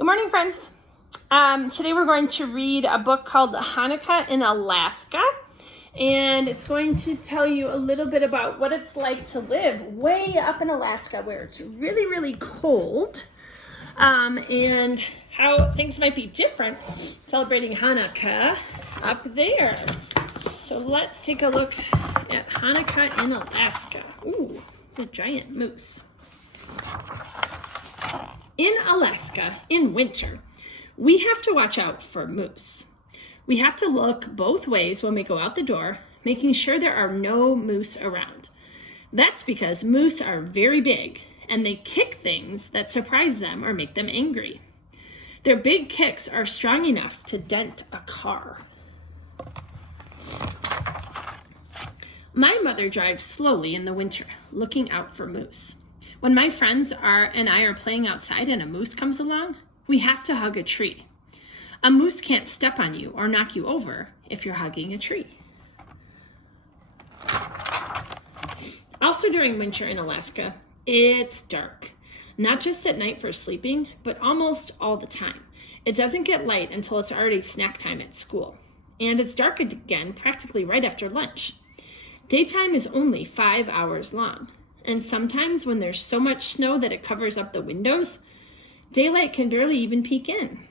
Good morning, friends. Today we're going to read a book called Hanukkah in Alaska, and it's going to tell you a little bit about what it's like to live way up in Alaska where it's really, really cold, and how things might be different celebrating Hanukkah up there. So let's take a look at Hanukkah in Alaska. Ooh, it's a giant moose. In Alaska, in winter, we have to watch out for moose. We have to look both ways when we go out the door, making sure there are no moose around. That's because moose are very big, and they kick things that surprise them or make them angry. Their big kicks are strong enough to dent a car. My mother drives slowly in the winter, looking out for moose. When my friends and I are playing outside and a moose comes along, we have to hug a tree. A moose can't step on you or knock you over if you're hugging a tree. Also during winter in Alaska, it's dark. Not just at night for sleeping, but almost all the time. It doesn't get light until it's already snack time at school. And it's dark again practically right after lunch. Daytime is only 5 hours long. And sometimes when there's so much snow that it covers up the windows, daylight can barely even peek in.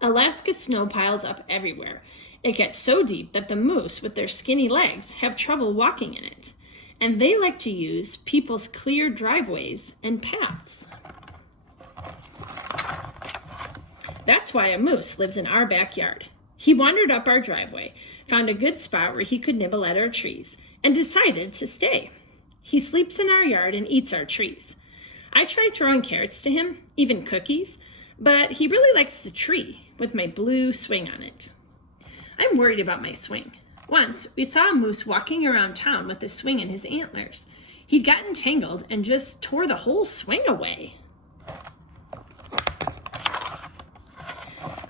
Alaska snow piles up everywhere. It gets so deep that the moose with their skinny legs have trouble walking in it. And they like to use people's clear driveways and paths. That's why a moose lives in our backyard. He wandered up our driveway, found a good spot where he could nibble at our trees, and decided to stay. He sleeps in our yard and eats our trees. I try throwing carrots to him, even cookies, but he really likes the tree with my blue swing on it. I'm worried about my swing. Once, we saw a moose walking around town with a swing in his antlers. He'd gotten tangled and just tore the whole swing away.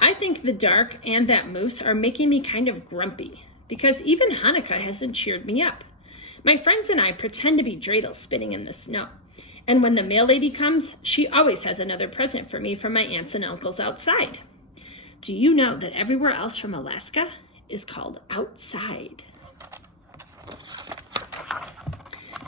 I think the dark and that moose are making me kind of grumpy, because even Hanukkah hasn't cheered me up. My friends and I pretend to be dreidels spinning in the snow. And when the mail lady comes, she always has another present for me from my aunts and uncles outside. Do you know that everywhere else from Alaska is called outside?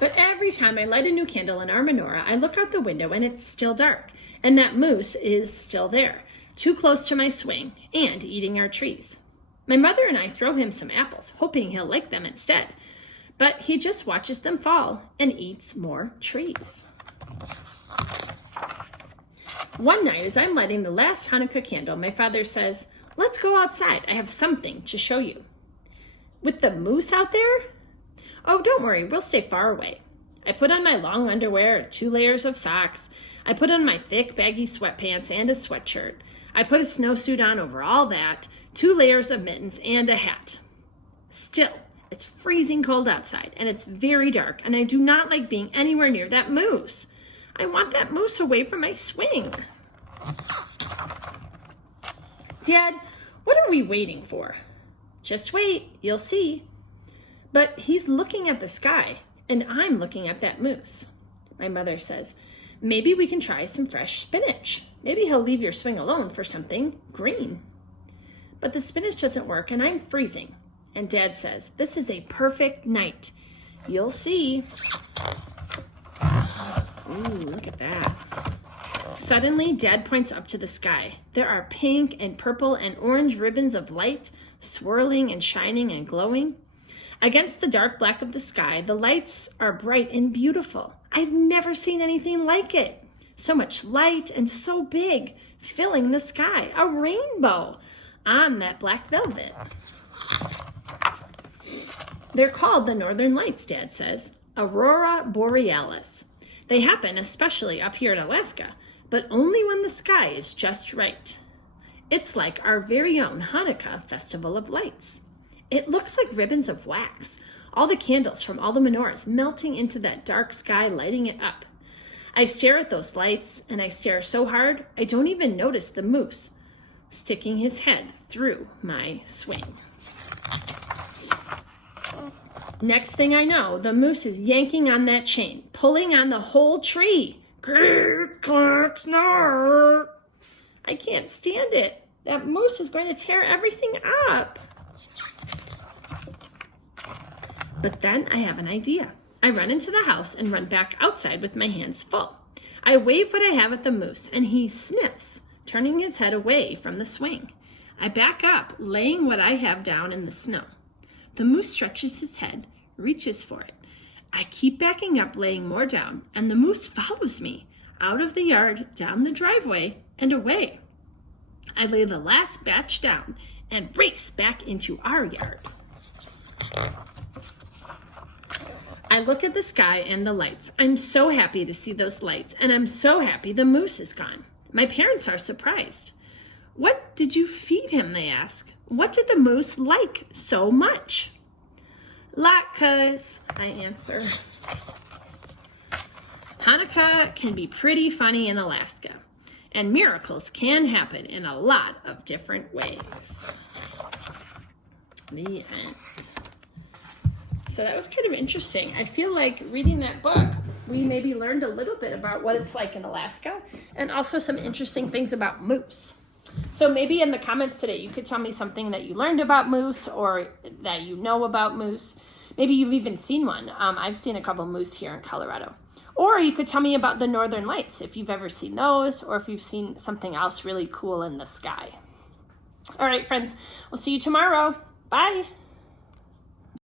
But every time I light a new candle in our menorah, I look out the window and it's still dark. And that moose is still there, too close to my swing and eating our trees. My mother and I throw him some apples, hoping he'll like them instead. But he just watches them fall and eats more trees. One night, as I'm lighting the last Hanukkah candle, my father says, "Let's go outside. I have something to show you." "With the moose out there?" "Oh, don't worry. We'll stay far away." I put on my long underwear, 2 layers of socks. I put on my thick, baggy sweatpants and a sweatshirt. I put a snowsuit on over all that, 2 layers of mittens and a hat. Still, it's freezing cold outside, and it's very dark, and I do not like being anywhere near that moose. I want that moose away from my swing. "Dad, what are we waiting for?" "Just wait, you'll see." But he's looking at the sky, and I'm looking at that moose. My mother says, "Maybe we can try some fresh spinach. Maybe he'll leave your swing alone for something green." But the spinach doesn't work, and I'm freezing. And Dad says, "This is a perfect night. You'll see." Ooh, look at that. Suddenly, Dad points up to the sky. There are pink and purple and orange ribbons of light, swirling and shining and glowing. Against the dark black of the sky, the lights are bright and beautiful. I've never seen anything like it. So much light and so big, filling the sky. A rainbow on that black velvet. They're called the Northern Lights, Dad says. Aurora Borealis. They happen especially up here in Alaska, but only when the sky is just right. It's like our very own Hanukkah Festival of Lights. It looks like ribbons of wax, all the candles from all the menorahs melting into that dark sky, lighting it up. I stare at those lights, and I stare so hard, I don't even notice the moose sticking his head through my swing. Next thing I know, the moose is yanking on that chain, pulling on the whole tree. Click, clack, snark. I can't stand it. That moose is going to tear everything up. But then I have an idea. I run into the house and run back outside with my hands full. I wave what I have at the moose, and he sniffs, turning his head away from the swing. I back up, laying what I have down in the snow. The moose stretches his head, reaches for it. I keep backing up, laying more down, and the moose follows me out of the yard, down the driveway, and away. I lay the last batch down and race back into our yard. I look at the sky and the lights. I'm so happy to see those lights, and I'm so happy the moose is gone. My parents are surprised. What did you feed him, they ask. What did the moose like so much? Latkes, I answer. Hanukkah can be pretty funny in Alaska, and miracles can happen in a lot of different ways. The end. So that was kind of interesting. I feel like reading that book, we maybe learned a little bit about what it's like in Alaska and also some interesting things about moose. So maybe in the comments today, you could tell me something that you learned about moose or that you know about moose. Maybe you've even seen one. I've seen a couple moose here in Colorado. Or you could tell me about the Northern Lights, if you've ever seen those, or if you've seen something else really cool in the sky. All right, friends, we'll see you tomorrow. Bye.